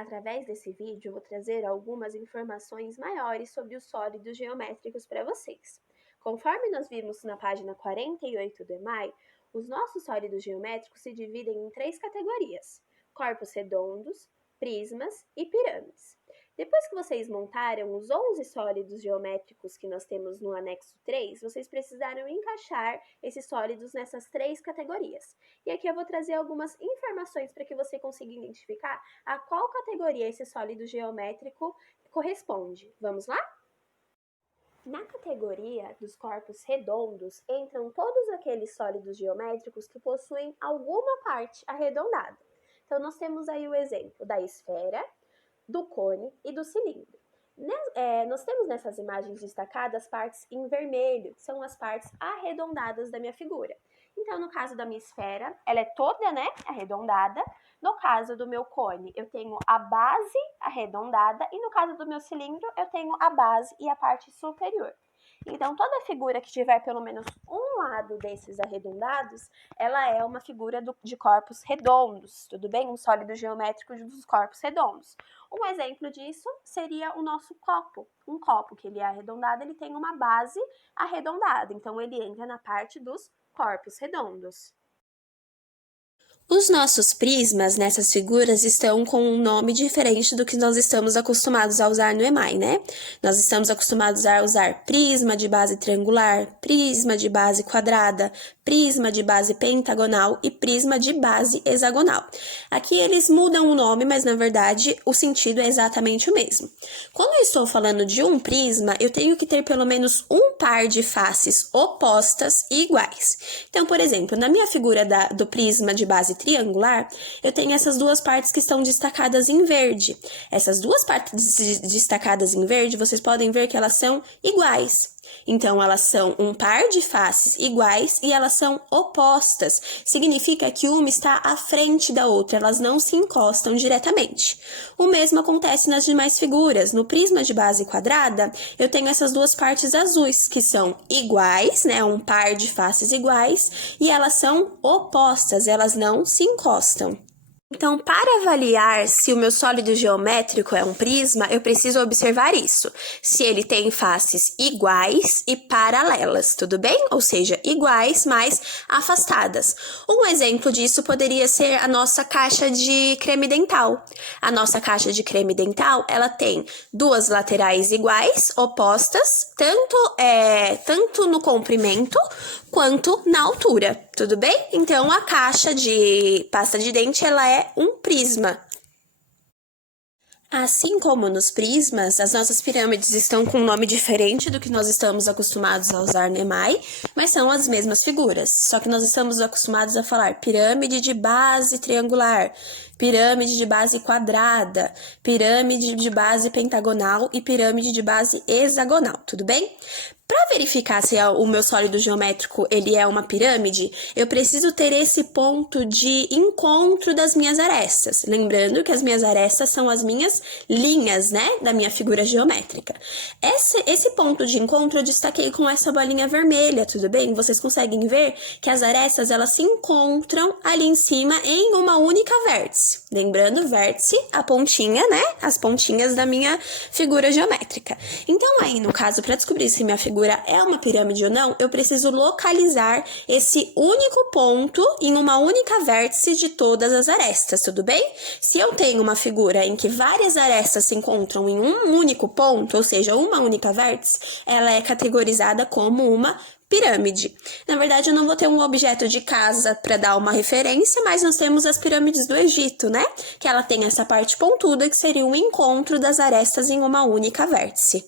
Através desse vídeo, eu vou trazer algumas informações maiores sobre os sólidos geométricos para vocês. Conforme nós vimos na página 48 do EMAI, os nossos sólidos geométricos se dividem em 3 categorias: corpos redondos, prismas e pirâmides. Depois que vocês montaram os 11 sólidos geométricos que nós temos no anexo 3, vocês precisaram encaixar esses sólidos nessas 3 categorias. E aqui eu vou trazer algumas informações para que você consiga identificar a qual categoria esse sólido geométrico corresponde. Vamos lá? Na categoria dos corpos redondos entram todos aqueles sólidos geométricos que possuem alguma parte arredondada. Então, nós temos aí o exemplo da esfera, do cone e do cilindro. Nós temos nessas imagens destacadas partes em vermelho, que são as partes arredondadas da minha figura. Então, no caso da minha esfera, ela é toda, arredondada. No caso do meu cone, eu tenho a base arredondada e no caso do meu cilindro, eu tenho a base e a parte superior. Então, toda figura que tiver pelo menos um lado desses arredondados, ela é uma figura de corpos redondos, tudo bem? Um sólido geométrico dos corpos redondos. Um exemplo disso seria o nosso copo. Um copo que ele é arredondado, ele tem uma base arredondada, então ele entra na parte dos corpos redondos. Os nossos prismas nessas figuras estão com um nome diferente do que nós estamos acostumados a usar no EMAI, né? Nós estamos acostumados a usar prisma de base triangular, prisma de base quadrada, prisma de base pentagonal e prisma de base hexagonal. Aqui eles mudam o nome, mas na verdade o sentido é exatamente o mesmo. Quando eu estou falando de um prisma, eu tenho que ter pelo menos um par de faces opostas e iguais. Então, por exemplo, na minha figura do prisma de base triangular, eu tenho essas duas partes que estão destacadas em verde. Essas duas partes destacadas em verde, vocês podem ver que elas são iguais. Então, elas são um par de faces iguais e elas são opostas. Significa que uma está à frente da outra, elas não se encostam diretamente. O mesmo acontece nas demais figuras. No prisma de base quadrada, eu tenho essas duas partes azuis, que são iguais, um par de faces iguais, e elas são opostas, elas não se encostam. Então, para avaliar se o meu sólido geométrico é um prisma, eu preciso observar isso. Se ele tem faces iguais e paralelas, tudo bem? Ou seja, iguais, mas afastadas. Um exemplo disso poderia ser a nossa caixa de creme dental. A nossa caixa de creme dental, ela tem duas laterais iguais, opostas, tanto no comprimento quanto na altura, tudo bem? Então, a caixa de pasta de dente, ela é um prisma. Assim como nos prismas, as nossas pirâmides estão com um nome diferente do que nós estamos acostumados a usar no EMAI, mas são as mesmas figuras, só que nós estamos acostumados a falar pirâmide de base triangular, pirâmide de base quadrada, pirâmide de base pentagonal e pirâmide de base hexagonal, tudo bem? Para verificar se o meu sólido geométrico ele é uma pirâmide, eu preciso ter esse ponto de encontro das minhas arestas. Lembrando que as minhas arestas são as minhas linhas, da minha figura geométrica. Esse ponto de encontro eu destaquei com essa bolinha vermelha, tudo bem? Vocês conseguem ver que as arestas elas se encontram ali em cima em uma única vértice. Lembrando, vértice, a pontinha, as pontinhas da minha figura geométrica. Então aí, no caso, para descobrir se minha figura é uma pirâmide ou não, eu preciso localizar esse único ponto em uma única vértice de todas as arestas, tudo bem? Se eu tenho uma figura em que várias arestas se encontram em um único ponto, ou seja, uma única vértice, ela é categorizada como uma pirâmide. Na verdade, eu não vou ter um objeto de casa para dar uma referência, mas nós temos as pirâmides do Egito, Que ela tem essa parte pontuda, que seria o encontro das arestas em uma única vértice.